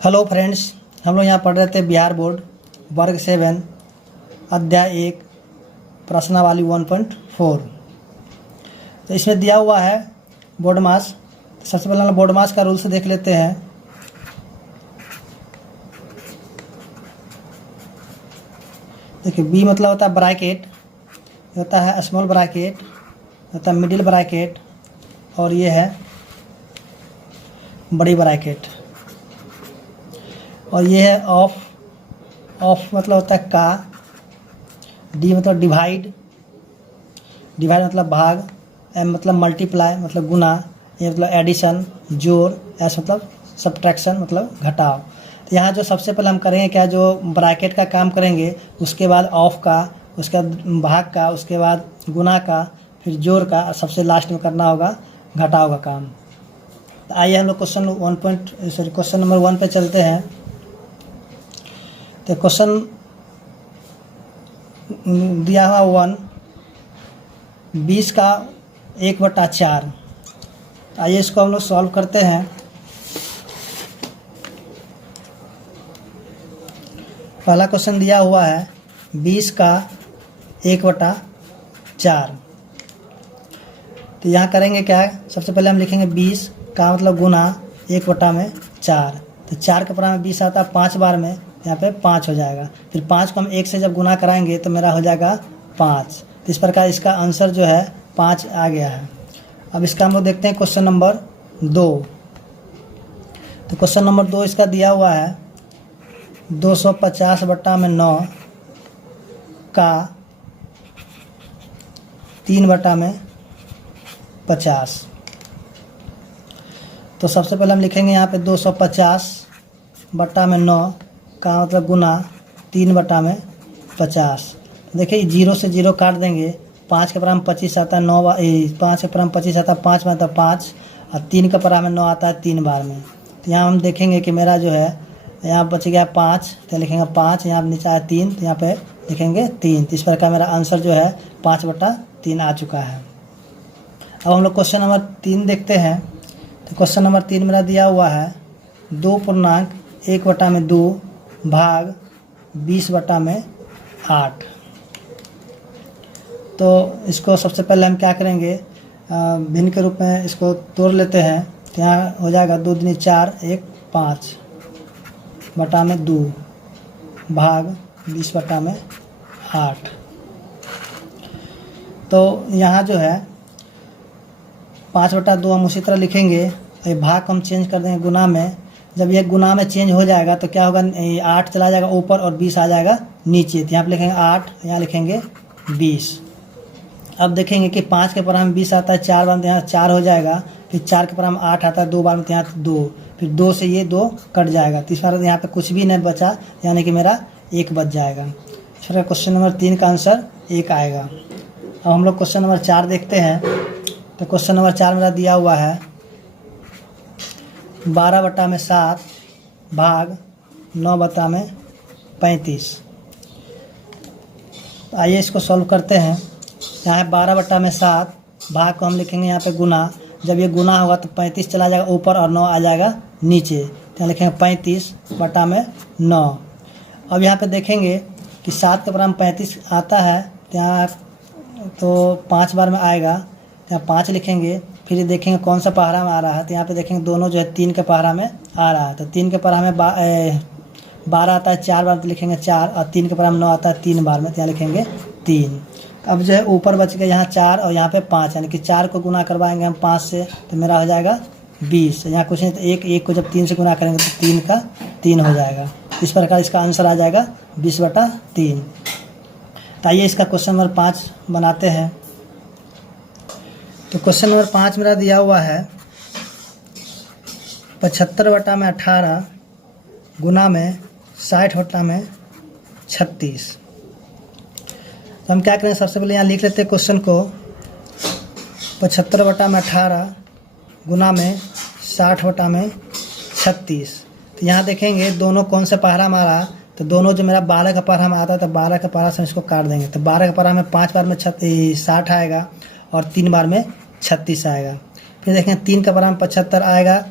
Hello friends, हम लोग यहाँ पढ़ रहे थे बिहार बोर्ड वर्ग 7 अध्याय 1 प्रश्नावली 1.4। तो इसमें दिया हुआ है बोर्ड मास। सबसे पहले हम बोर्ड मास का रूल्स देख लेते हैं। देखिए, बी मतलब होता है ब्रैकेट, होता है स्मॉल ब्रैकेट, होता है मिडिल ब्रैकेट, और ये है बड़ी ब्रैकेट, और ये है ऑफ। ऑफ मतलब होता है का। डी मतलब डिवाइड, डिवाइड मतलब भाग। एम मतलब मल्टीप्लाई मतलब गुना। ए मतलब एडिशन जोड़। एस मतलब सब्ट्रैक्शन मतलब घटाव। तो यहाँ जो सबसे पहले हम करेंगे क्या, जो ब्रैकेट का काम करेंगे, उसके बाद ऑफ का, उसके बाद भाग का, उसके बाद गुना का, फिर जोड़ का, और सबसे लास्ट में करना होगा घटाव का काम। तो आइए हम लोग क्वेश्चन नंबर 1 पे चलते हैं। तो क्वेश्चन दिया हुआ 1, 20 का 1/4। आइए इसको हम लोग सॉल्व करते हैं। पहला क्वेश्चन दिया हुआ है 20 का 1/4। तो यहाँ करेंगे क्या, सबसे पहले हम लिखेंगे 20 का मतलब गुना 1/4। तो 4 के बराबर में 20 आता है 5 बार में, यहाँ पे 5 हो जाएगा। फिर 5 को हम 1 से जब गुना कराएंगे तो मेरा हो जाएगा 5। तो इस प्रकार इसका आंसर जो है 5 आ गया है। अब इसका हम लोग देखते हैं क्वेश्चन नंबर 2। तो क्वेश्चन नंबर 2 इसका दिया हुआ है 250/9 का 3/50। तो सबसे पहले हम लिखेंगे यहाँ पे 250/9 का मतलब गुना 3/50। देखिए 0 से 0 काट देंगे। 5 के बराबर 25 आता है 9 5 के बराबर 25 आता है 5 में आता है 5, और 3 के बराबर 9 आता है 3 बार में। तो यहाँ हम देखेंगे कि मेरा जो है यहाँ बच गया 5, तो लिखेंगे 5। यहाँ नीचे आया 3, तो यहाँ पे लिखेंगे 3। तो इस प्रकार मेरा आंसर जो है 5/3 आ चुका है। अब हम लोग क्वेश्चन नंबर 3 देखते हैं। तो क्वेश्चन नंबर 3 मेरा दिया हुआ है 2.1/2 भाग 20/8। तो इसको सबसे पहले हम क्या करेंगे, भिन्न के रूप में इसको तोड़ लेते हैं। तो यहाँ हो जाएगा 2 दूनी 4, 1 5/2 भाग 20/8। तो यहाँ जो है 5/2 हम उसी तरह लिखेंगे। ये भाग को हम चेंज कर देंगे गुना में। जब ये गुना में चेंज हो जाएगा तो क्या होगा, 8 चला जाएगा ऊपर और 20 आ जाएगा नीचे। तो यहाँ पे लिखेंगे 8, यहाँ लिखेंगे 20। अब देखेंगे कि 5 के बराबर में 20 आता है 4 बार में, तो यहाँ 4 हो जाएगा। फिर 4 के बराबर में 8 आता है 2 बार में, तो यहाँ 2। फिर 2 से ये 2 कट जाएगा। तो इस बार यहाँ पे कुछ भी नहीं बचा, यानी कि मेरा 1 बच जाएगा। इस प्रकार क्वेश्चन नंबर 3 का आंसर 1 आएगा। अब हम लोग क्वेश्चन नंबर 4 देखते हैं। तो क्वेश्चन नंबर 4 मेरा दिया हुआ है 12/7 भाग 9/35। आइए इसको सॉल्व करते हैं। यहाँ है 12/7, भाग को हम लिखेंगे यहाँ पे गुना। जब ये गुना होगा तो 35 चला जाएगा ऊपर और 9 आ जाएगा नीचे। तो यहाँ लिखेंगे 35/9। अब यहाँ पे देखेंगे कि 7 के बराबर 35 आता है, तो यहाँ तो 5 बार में आएगा, तो यहाँ 5 लिखेंगे। फिर देखेंगे कौन सा पहाड़ा में आ रहा है, तो यहाँ पे देखेंगे दोनों जो है 3 के पहाड़ा में आ रहा है। तो 3 के पहाड़ा में 12 आता है 4 बार, तो लिखेंगे 4, और 3 के पहाड़ा में 9 आता है 3 बार में, तो यहाँ लिखेंगे 3। अब जो है ऊपर बच गया यहाँ 4 और यहाँ पे 5, यानी कि 4 को गुना करवाएंगे हम 5 से, तो मेरा हो जाएगा 20। यहाँ कुछ नहीं, तो 1 को जब 3 से गुना करेंगे तो 3 का 3 हो जाएगा। इस प्रकार इसका आंसर आ जाएगा 20/3। तो आइए इसका क्वेश्चन नंबर 5 बनाते हैं। तो क्वेश्चन नंबर 5 मेरा दिया हुआ है 75/18 गुना में 60/36। तो हम क्या करें, सबसे पहले यहाँ लिख लेते हैं क्वेश्चन को। 75/18 गुना में 60/36। तो यहाँ देखेंगे दोनों कौन से पहाड़ा में आ रहा, तो दोनों जो मेरा 12 का पहाड़ा में आता है, तो 12 का पहाड़ा से इसको काट देंगे। तो 12 का पहाड़ा में 5 बार में 60 आएगा और 3 बार में 36 आएगा। फिर देखेंगे 3 का बराबर 75 आएगा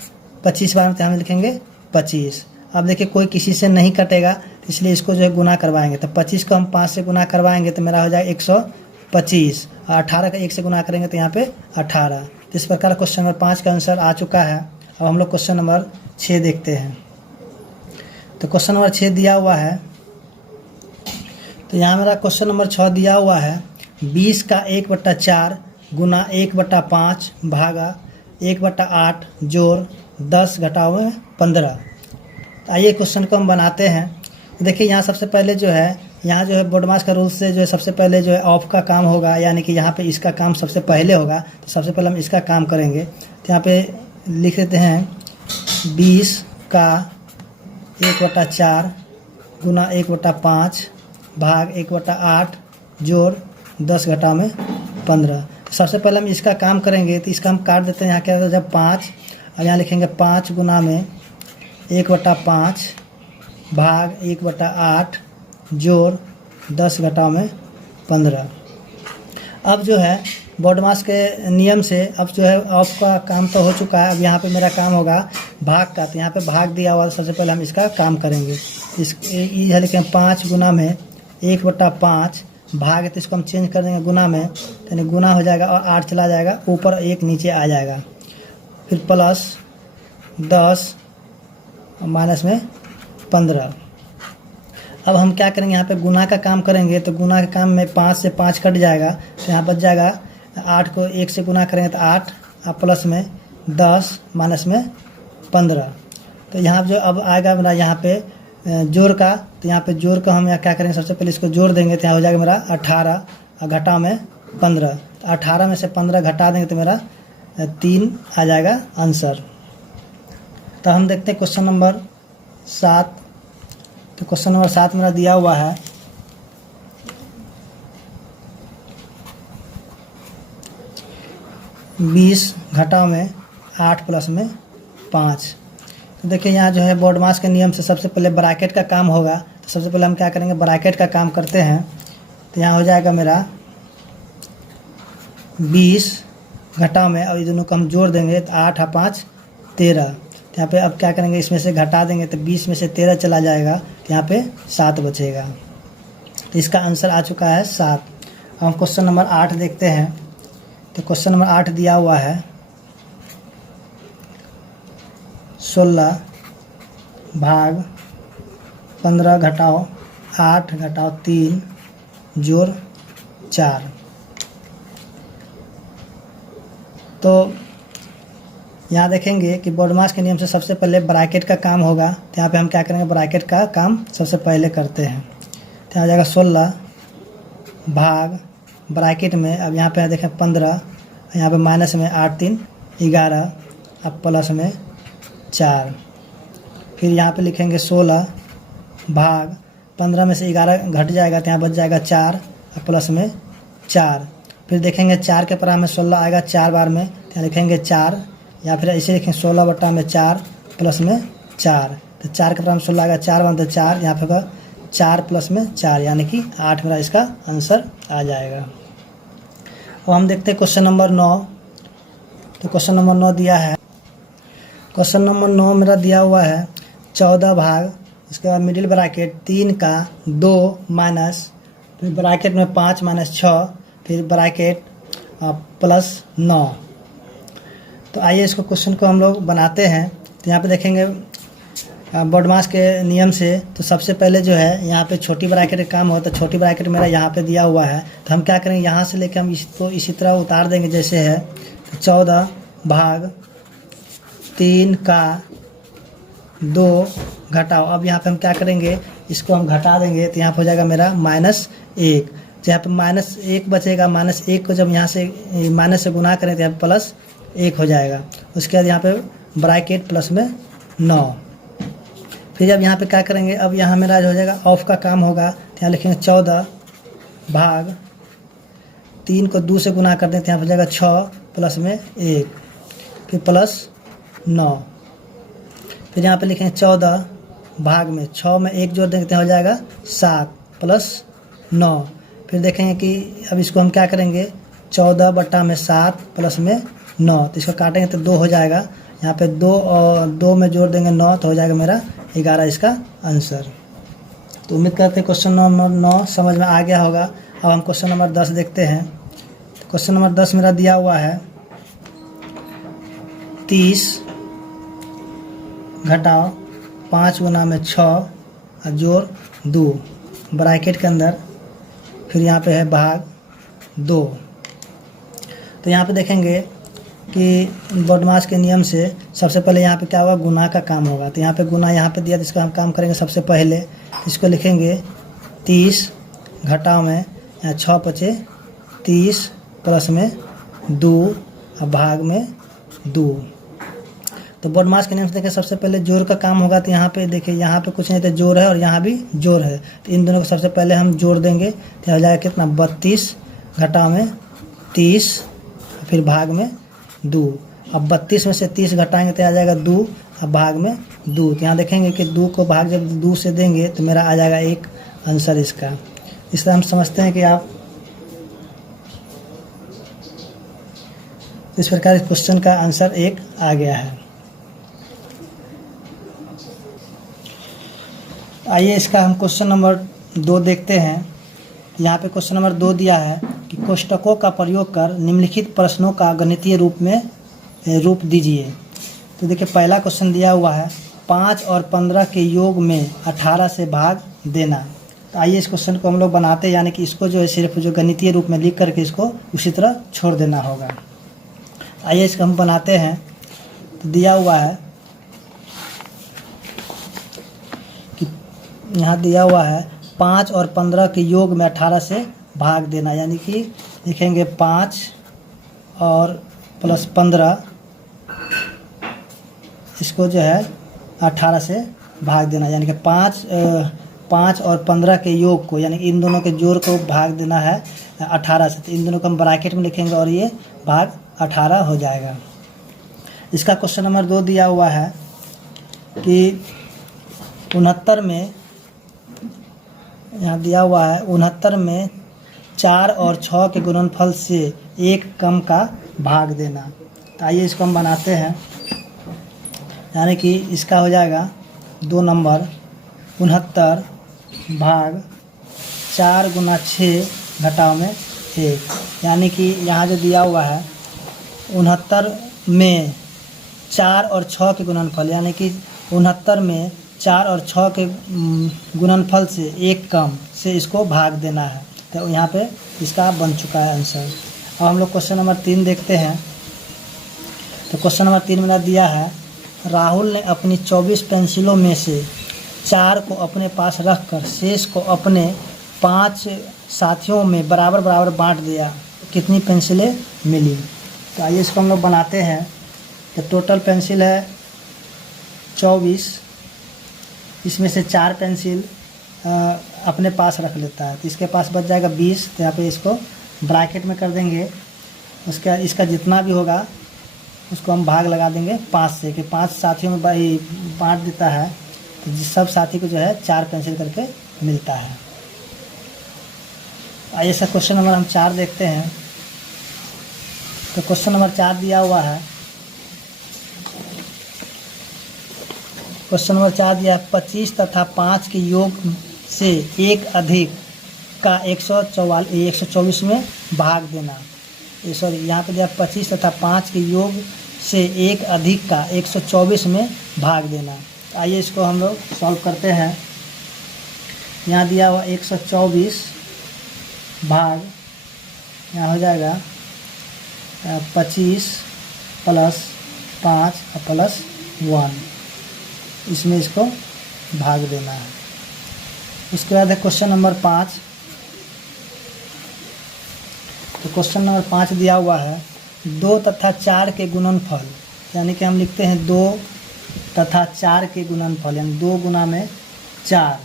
25 बार में, तो हम लिखेंगे 25। अब देखिए कोई किसी से नहीं कटेगा, तो इसलिए इसको जो है गुना करवाएंगे। तो 25 को हम 5 से गुना करवाएंगे तो मेरा हो जाएगा 125, और 18 का 1 से गुना करेंगे तो यहाँ पे 18। तो इस प्रकार क्वेश्चन नंबर 5 का आंसर आ चुका है। अब हम लोग क्वेश्चन नंबर 6 देखते हैं। तो क्वेश्चन नंबर 6 दिया हुआ है, तो यहाँ मेरा क्वेश्चन नंबर 6 दिया हुआ है 20 का 1/4 गुना 1/5 भागा 1/8 जोड़ 10 घटाओ 15। आइए क्वेश्चन को हम बनाते हैं। देखिए यहाँ सबसे पहले जो है, यहाँ जो है बोर्डमास का रूल से जो है सबसे पहले जो है ऑफ का काम होगा, यानी कि यहाँ पे इसका काम सबसे पहले होगा। तो सबसे पहले हम इसका काम करेंगे। तो यहाँ पे लिख देते हैं 20 का 1/4 गुना 1/5 भाग 1/8 जोड़ 10 घटा में 15। सबसे पहले हम इसका काम करेंगे, तो इसका हम काट देते हैं। यहाँ क्या होता है जब 5, और यहाँ लिखेंगे 5 गुना में 1/5 भाग 1/8 जोड़ 10 घटा में 15। अब जो है बोर्डमास के नियम से अब जो है ऑफ का काम तो हो चुका है। अब यहाँ पे मेरा काम होगा भाग का। तो यहाँ पे भाग दिया हुआ, सबसे पहले हम इसका काम करेंगे। ये लिखें 5 गुना में 1/5 भाग, तो इसको हम चेंज कर देंगे गुना में, यानी गुना हो जाएगा और 8 चला जाएगा, ऊपर 1 नीचे आ जाएगा, फिर प्लस 10 और माइनस में 15। अब हम क्या करेंगे, यहाँ पे गुना का काम करेंगे। तो गुना के काम में 5 से 5 कट जाएगा, तो यहाँ बच जाएगा 8 को 1 से गुना करेंगे तो 8 और प्लस में 10 माइनस में 15। तो यहाँ जो अब आएगा मेरा यहाँ पे जोड़ का, तो यहाँ पे जोड़ का हम यहाँ क्या करेंगे, सबसे पहले इसको जोड़ देंगे। तो यहाँ हो जाएगा मेरा 18 और घटा में 15। तो 18 में से 15 घटा देंगे तो मेरा 3 आ जाएगा आंसर। तो हम देखते हैं क्वेश्चन नंबर 7। तो क्वेश्चन नंबर 7 मेरा दिया हुआ है 20 घटाओ में 8 प्लस में 5। तो देखिए यहाँ जो है बोर्डमास के नियम से सबसे पहले ब्रैकेट का काम होगा। तो सबसे पहले हम क्या करेंगे, ब्रैकेट का काम करते हैं। तो यहाँ हो जाएगा मेरा 20 घटाओ में, और ये दोनों को हम जोड़ देंगे तो 8 और 5 13। तो यहाँ पे अब क्या करेंगे, इसमें से घटा देंगे तो 20 में से 13 चला जाएगा, तो यहाँ पे 7 बचेगा। तो इसका आंसर आ चुका है 7। अब हम क्वेश्चन नंबर 8 देखते हैं। तो क्वेश्चन नंबर 8 दिया हुआ है 16 भाग 15 घटाओ 8 घटाओ 3 जोड़ 4। तो यहाँ देखेंगे कि बोर्डमास के नियम से सबसे पहले ब्रैकेट का काम होगा। तो यहाँ पे हम क्या करेंगे, ब्रैकेट का काम सबसे पहले करते हैं। तो यहाँ आ जाएगा 16 भाग ब्रैकेट में, अब यहाँ पे देखें 15, यहाँ पे माइनस में 8 3 11, अब प्लस में 4। फिर यहाँ पे लिखेंगे 16 भाग 15 में से 11 घट जाएगा, तो यहाँ बच जाएगा 4 और प्लस में 4। फिर देखेंगे 4 के परा में 16 आएगा 4 बार में, तो यहाँ लिखेंगे 4, या फिर ऐसे लिखेंगे 16 बटा में 4 प्लस में 4। तो 4 के परा में 16 आएगा 4 बार, तो 4, यहाँ पे होगा 4 प्लस में 4, यानी कि 8 मेरा इसका आंसर आ जाएगा। अब हम देखते हैं क्वेश्चन नंबर 9। तो क्वेश्चन नंबर 9 दिया है, क्वेश्चन नंबर 9 मेरा दिया हुआ है 14 भाग, उसके बाद मिडिल ब्रैकेट 3 का 2 माइनस, फिर ब्रैकेट में 5 माइनस 6, फिर ब्रैकेट प्लस 9। तो आइए इसको क्वेश्चन को हम लोग बनाते हैं। तो यहाँ पे देखेंगे बोर्डमास के नियम से, तो सबसे पहले जो है यहाँ पे छोटी ब्रैकेट का काम होता है। छोटी ब्रैकेट मेरा यहाँ पे दिया हुआ है, तो हम क्या करेंगे, यहाँ से लेके हम इसको इसी तरह उतार देंगे जैसे है। तो 14 भाग 3 का 2 घटाओ, अब यहाँ पे हम क्या करेंगे, इसको हम घटा देंगे, तो यहाँ पे हो जाएगा मेरा -1। यहाँ पे -1 बचेगा, -1 को जब यहाँ से माइनस से गुना करें तो यहाँ पे +1 हो जाएगा। उसके बाद यहाँ पे ब्रैकेट प्लस में 9। फिर जब यहाँ पे क्या करेंगे, अब यहाँ मेरा जो हो जाएगा ऑफ का काम होगा। तो यहाँ लिखेंगे 14 भाग 3 को 2 से गुना कर दें, तो यहाँ पे हो जाएगा 6 प्लस में 1, फिर प्लस 9। फिर यहाँ पे लिखेंगे 14 भाग में 6 में 1 जोड़ देंगे तो हो जाएगा 7 प्लस 9। फिर देखेंगे कि अब इसको हम क्या करेंगे, 14 बटा में 7 प्लस में 9, तो इसको काटेंगे तो 2 हो जाएगा, यहाँ पे 2 और 2 में जोड़ देंगे 9, तो हो जाएगा मेरा 11 इसका आंसर। तो उम्मीद करते हैं क्वेश्चन नंबर 9 समझ में आ गया होगा। अब हम क्वेश्चन नंबर 10 देखते हैं। तो क्वेश्चन नंबर 10 मेरा दिया हुआ है 30 घटाओ 5 गुना में 6 और जोड़ 2 ब्रैकेट के अंदर, फिर यहाँ पे है भाग 2। तो यहाँ पे देखेंगे कि बॉडमास के नियम से सबसे पहले यहाँ पे क्या होगा, गुना का काम होगा। तो यहाँ पे गुना यहाँ पे दिया, तो इसका हम काम करेंगे सबसे पहले। इसको लिखेंगे 30 घटाव में 6 पचे 30 प्लस में 2 और भाग में 2। तो बॉडमास के नियम से देखिए सबसे पहले जोड़ का काम होगा। तो यहाँ पे देखिए, यहाँ पे कुछ नहीं, तो जोड़ है और यहाँ भी जोड़ है। तो इन दोनों को सबसे पहले हम जोड़ देंगे, तो हो जाएगा कितना 32 घटाव में 30 फिर भाग में 2। अब 32 में से 30 घटाएंगे तो आ जाएगा 2 और भाग में 2। तो यहाँ देखेंगे कि 2 को भाग जब 2 से देंगे तो मेरा आ जाएगा 1 आंसर इसका। इससे हम समझते हैं कि आप इस प्रकार इस क्वेश्चन का आंसर 1 आ गया है। आइए इसका हम क्वेश्चन नंबर 2 देखते हैं। यहाँ पे क्वेश्चन नंबर 2 दिया है कि कोष्टकों का प्रयोग कर निम्नलिखित प्रश्नों का गणितीय रूप दीजिए। तो देखिए पहला क्वेश्चन दिया हुआ है 5 और 15 के योग में 18 से भाग देना। तो आइए इस क्वेश्चन को हम लोग बनाते हैं, यानी कि इसको जो है सिर्फ जो गणितीय रूप में लिख करके इसको उसी तरह छोड़ देना होगा। आइए इसको हम बनाते हैं। तो दिया हुआ है कि यहाँ दिया हुआ है 5 और 15 के योग में 18 से भाग देना, यानी कि लिखेंगे 5 और प्लस 15, इसको जो है 18 से भाग देना, यानी कि 5 और 15 के योग को, यानी कि इन दोनों के जोड़ को भाग देना है 18 से। तो इन दोनों को हम ब्रैकेट में लिखेंगे और ये भाग 18 हो जाएगा। इसका क्वेश्चन नंबर 2 दिया हुआ है कि 69 में, यहाँ दिया हुआ है 69 में 4 और 6 के गुणनफल से 1 कम का भाग देना। तो आइए इसको हम बनाते हैं, यानी कि इसका हो जाएगा 2 नंबर 69 भाग 4 गुना 6 घटाव में 1, यानी कि यहाँ जो दिया हुआ है 69 में 4 और 6 के गुणनफल, यानी कि 69 में 4 और 6 के गुणनफल से 1 कम से इसको भाग देना है। तो यहाँ पे इसका बन चुका है आंसर। अब हम लोग क्वेश्चन नंबर 3 देखते हैं। तो क्वेश्चन नंबर 3 में दिया है राहुल ने अपनी 24 पेंसिलों में से 4 को अपने पास रखकर शेष को अपने 5 साथियों में बराबर बराबर बांट दिया, कितनी पेंसिलें मिली। तो आइए इसको हम लोग बनाते हैं। तो टोटल पेंसिल है 24, इसमें से 4 पेंसिल अपने पास रख लेता है, तो इसके पास बच जाएगा 20। तो यहाँ पे इसको ब्रैकेट में कर देंगे, उसका इसका जितना भी होगा उसको हम भाग लगा देंगे 5 से, कि 5 साथियों में बांट देता है, तो सब साथी को जो है 4 पेंसिल करके मिलता है। आइए इसका क्वेश्चन नंबर हम 4 देखते हैं। तो क्वेश्चन नंबर 4 दिया हुआ है, क्वेश्चन नंबर 4 दिया है 25 तथा 5 के योग से 1 अधिक का 124 में भाग देना। सॉरी, यहाँ पे दिया 25 तथा 5 के योग से 1 अधिक का 124 में भाग देना। आइए इसको हम लोग सॉल्व करते हैं। यहाँ दिया हुआ 124 भाग, यहाँ हो जाएगा 25 प्लस 5 प्लस 1, इसमें इसको भाग देना है। उसके बाद है क्वेश्चन नंबर 5। तो क्वेश्चन नंबर 5 दिया हुआ है 2 तथा 4 के गुणनफल, यानी कि हम लिखते हैं 2 तथा 4 के गुणनफल, यानी 2 गुना में 4,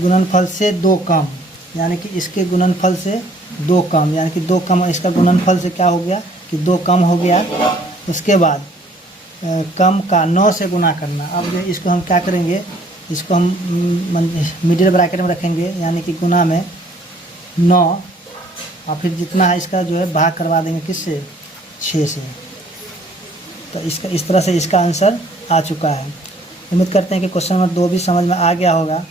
गुणनफल से 2 कम, यानी कि इसके गुणनफल से 2 कम, यानी कि 2 कम, इसका गुणनफल से क्या हो गया कि 2 कम हो गया। उसके बाद कम का 9 से गुना करना। अब इसको हम क्या करेंगे, इसको हम मिडिल ब्रैकेट में रखेंगे, यानी कि गुना में 9 और फिर जितना है इसका जो है भाग करवा देंगे किससे, 6 से। तो इस तरह से इसका आंसर आ चुका है। उम्मीद करते हैं कि क्वेश्चन नंबर 2 भी समझ में आ गया होगा।